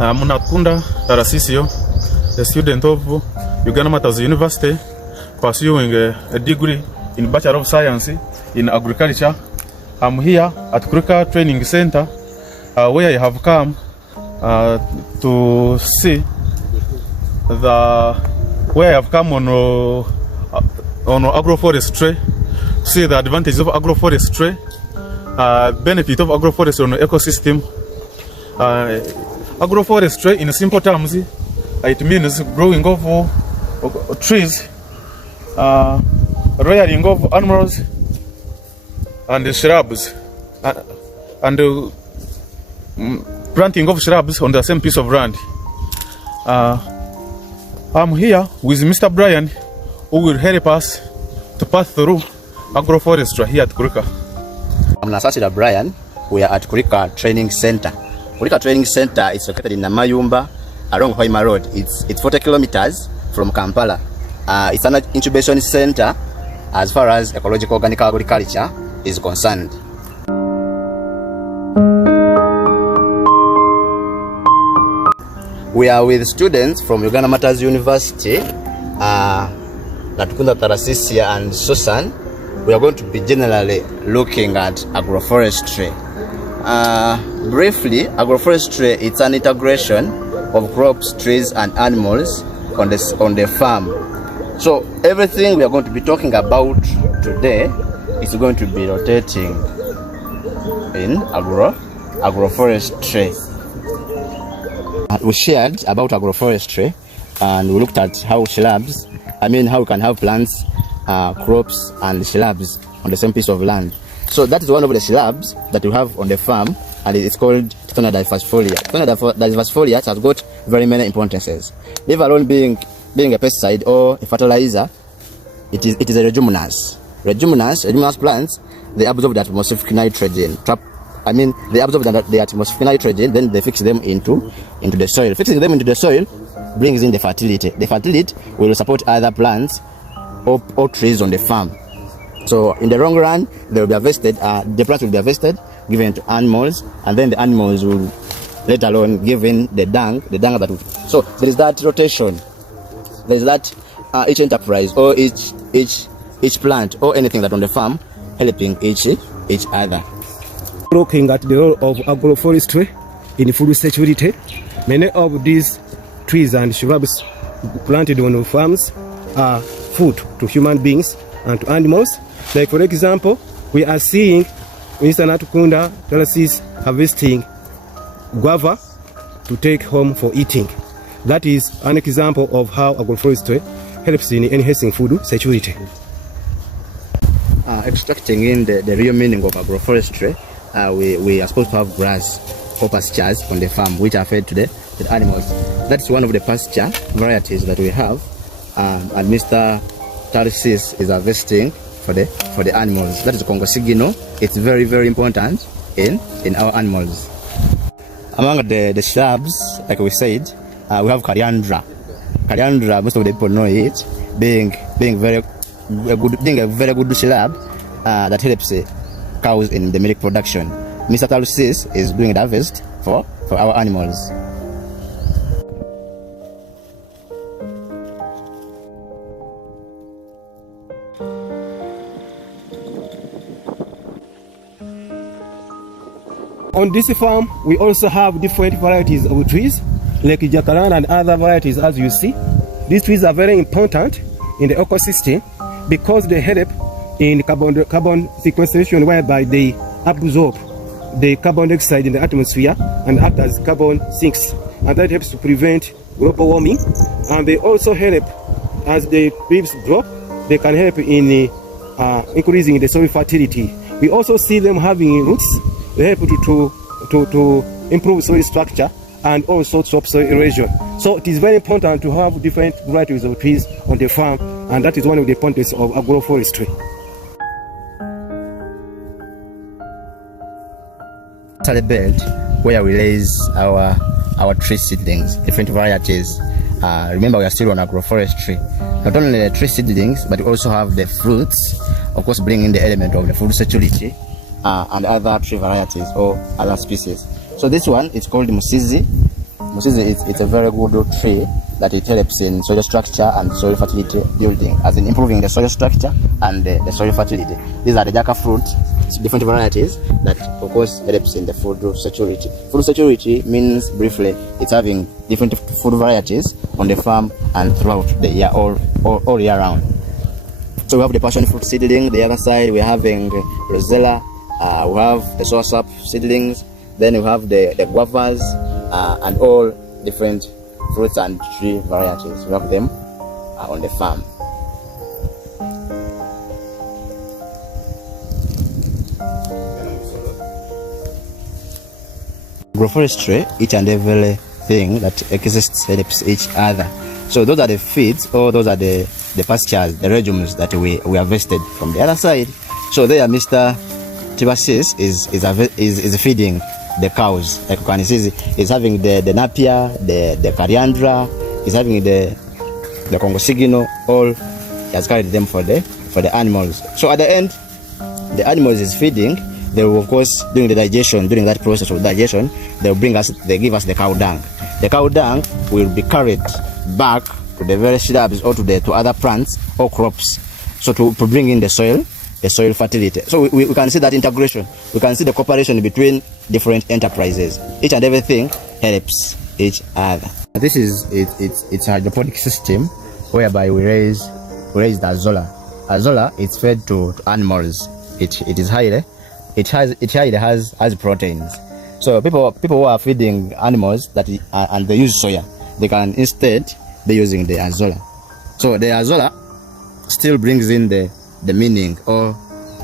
Munakunda Tarasisio, a student of Uganda Matters University, pursuing a degree in Bachelor of Science in Agriculture. I'm here at Kurika Training Center, where I have come to see on agroforestry, see the advantages of agroforestry, benefit of agroforestry on the ecosystem. Agroforestry, in simple terms, it means growing of trees, rearing of animals and shrubs, and planting of shrubs on the same piece of land. I'm here with Mr. Brian, who will help us to pass through agroforestry here at Kurika. I'm Nasasida Brian. We are at Kurika Training Center. Kurika Training Center is located in Namayumba along Hoima Road. It's 40 kilometers from Kampala. It's an incubation center as far as ecological organic agriculture is concerned. We are with students from Uganda Matters University, Natukunda Tarasisia and Susan. We are going to be generally looking at agroforestry. Briefly, agroforestry is an integration of crops, trees and animals on the farm. So everything we are going to be talking about today is going to be rotating in agroforestry. We shared about agroforestry and we looked at how we can have plants, crops and shrubs on the same piece of land. So that is one of the shrubs that we have on the farm, and it's called Tithona diversifolia. Tithona diversifolia has got very many importances. Leave alone being a pesticide or a fertilizer, it is a leguminous. Leguminous plants, they absorb the atmospheric nitrogen. They absorb the atmospheric nitrogen, then they fix them into the soil. Fixing them into the soil brings in the fertility. The fertility will support other plants or trees on the farm. So in the long run, they will be harvested. The plants will be harvested, given to animals, and then the animals will let alone give in the dung that will. So there is that rotation. There is that each enterprise or each plant or anything that on the farm helping each other. Looking at the role of agroforestry in food security, many of these trees and shrubs planted on farms are food to human beings and to animals. Like for example, we are seeing Mr. Natukunda Tarasis harvesting guava to take home for eating. That is an example of how agroforestry helps in enhancing food security. Extracting in the real meaning of agroforestry, we are supposed to have grass or pastures on the farm which are fed to the animals. That's one of the pasture varieties that we have, and Mr. Tarsis is harvesting for the animals. That is Congo Sigino. It's very, very important in our animals. Among the shrubs, like we said, we have coriander. Coriander, most of the people know it, being a very good shrub that helps cows in the milk production. Mr. Tarsis is doing the harvest for our animals. On this farm, we also have different varieties of trees, like jacaranda and other varieties. As you see, these trees are very important in the ecosystem because they help in carbon sequestration, whereby they absorb the carbon dioxide in the atmosphere and act as carbon sinks, and that helps to prevent global warming. And they also help, as the leaves drop, they can help in increasing the soil fertility. We also see them having roots. They help to improve soil structure and all sorts of soil erosion. So it is very important to have different varieties of trees on the farm, and that is one of the importance of agroforestry. The bed where we raise our tree seedlings, different varieties. Remember, we are still on agroforestry. Not only the tree seedlings, but we also have the fruits, of course, bringing the element of the food security and other tree varieties or other species. So this one is called Musizi. Musizi it's a very good tree that it helps in soil structure and soil fertility building, as in improving the soil structure and the soil fertility. These are the jackfruit, different varieties that of course helps in the food security. Food security means briefly it's having different food varieties on the farm and throughout the year, all year round. So we have the passion fruit seedling. The other side we're having rosella. We have the soursop seedlings. Then we have the guavas and all different fruits and tree varieties. We have them on the farm. Agroforestry, each and every thing that exists helps each other. So those are the feeds, or those are the pastures, the regimes that we harvested from the other side. So there Mr. Tibasis is feeding the cows. Like you can see, he's having the napier, the coriandra, he's having the Congo sigino, all he has carried them for the animals. So at the end, the animals is feeding. They will of course during that process of digestion, they give us the cow dung. The cow dung will be carried back to the various shrubs or to other plants or crops, so to bring in the soil fertility. So we can see that integration. We can see the cooperation between different enterprises. Each and everything helps each other. This is it's a hydroponic system whereby we raise the azolla. Azolla is fed to animals. It highly has proteins. So people who are feeding animals and they use soya, they can instead be using the azolla. So the azolla still brings in the meaning, or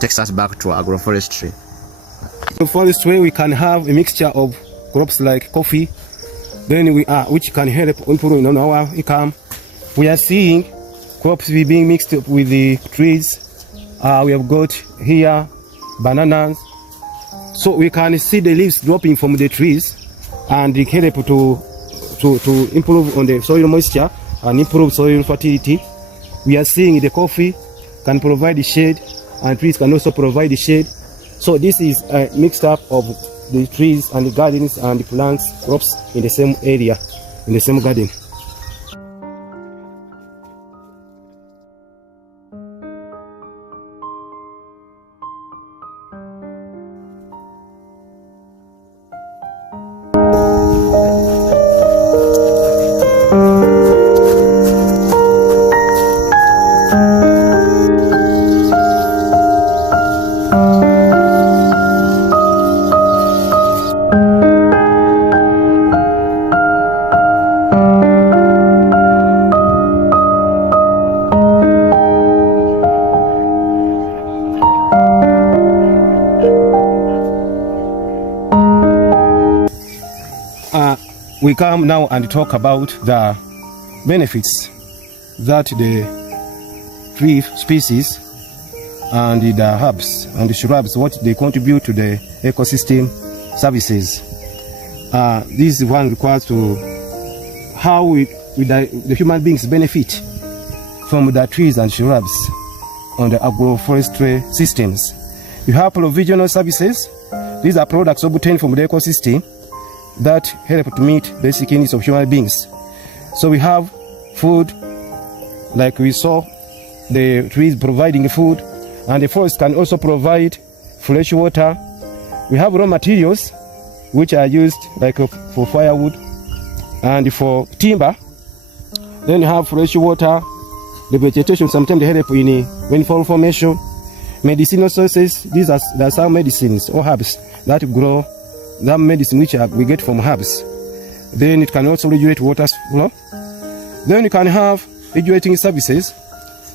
takes us back to agroforestry. Agroforestry, we can have a mixture of crops like coffee, then which can help improve on our income. We are seeing crops being mixed up with the trees. We have got here bananas. So we can see the leaves dropping from the trees and it help to improve on the soil moisture and improve soil fertility. We are seeing the coffee can provide the shade, and trees can also provide the shade. So this is a mixed up of the trees and the gardens and the plants, crops in the same area, in the same garden. We come now and talk about the benefits that the tree species and the herbs and the shrubs, what they contribute to the ecosystem services. This one requires to how the human beings benefit from the trees and shrubs on the agroforestry systems. You have provisional services. These are products obtained from the ecosystem that help to meet basic needs of human beings. So we have food, like we saw, the trees providing food, and the forest can also provide fresh water. We have raw materials, which are used like for firewood and for timber. Then you have fresh water, the vegetation, sometimes they help in rainfall formation. Medicinal sources, there are some medicines or herbs that grow, that medicine which we get from herbs. Then it can also regulate water flow. Then you can have regulating services.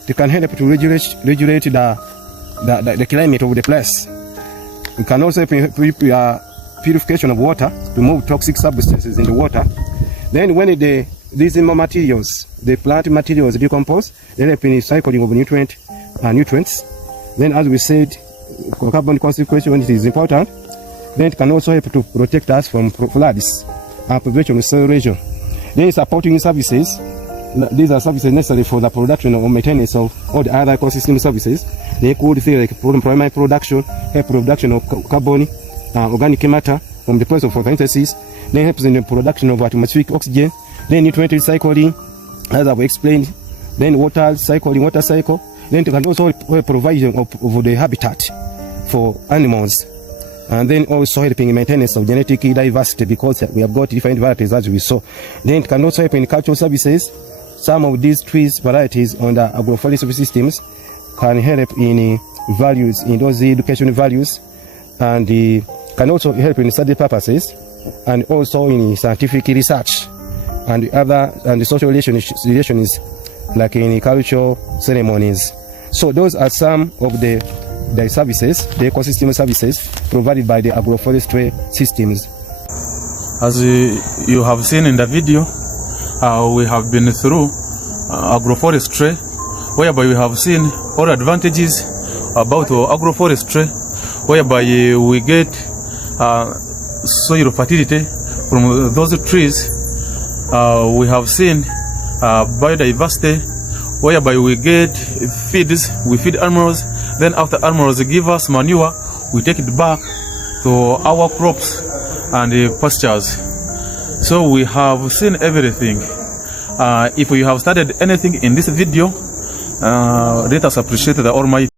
They can help to regulate the climate of the place. You can also help purification of water, to remove toxic substances in the water. Then when these materials, the plant materials decompose, they help in cycling of nutrients. Then as we said, carbon consequence is important. Then it can also help to protect us from floods and prevention of soil erosion. Then supporting services. These are services necessary for the production or maintenance of all the other ecosystem services. They include things like primary production, help production of carbon, organic matter, from the process of photosynthesis, then helps in the production of atmospheric oxygen, then nutrient recycling, as I've explained, then water cycling, water cycle, then it can also help provision of the habitat for animals, and then also helping in maintenance of genetic diversity, because we have got different varieties as we saw. Then it can also help in cultural services. Some of these trees varieties on the agroforestry systems can help in values, in those education values, and can also help in study purposes, and also in scientific research and other and the social relations like in cultural ceremonies. So those are some of the services, the ecosystem services provided by the agroforestry systems. As you have seen in the video, we have been through agroforestry, whereby we have seen all advantages about agroforestry, whereby we get soil fertility from those trees. We have seen biodiversity, whereby we get feeds, we feed animals, then after animals give us manure, we take it back to our crops and pastures. So we have seen everything. If you have studied anything in this video, let us appreciate the Almighty.